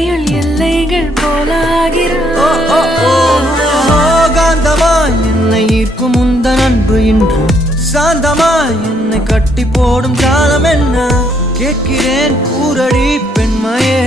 ஆயுள் எல்லைகள் போலாகிறாய். காந்தமாய் என்னை ஈர்க்கும் உந்தன் அன்பு இன்று சாந்தமாய் என்னை கட்டி போடும் காலம் என்ன கேட்கிறேன் கூரடி பெண்மையே.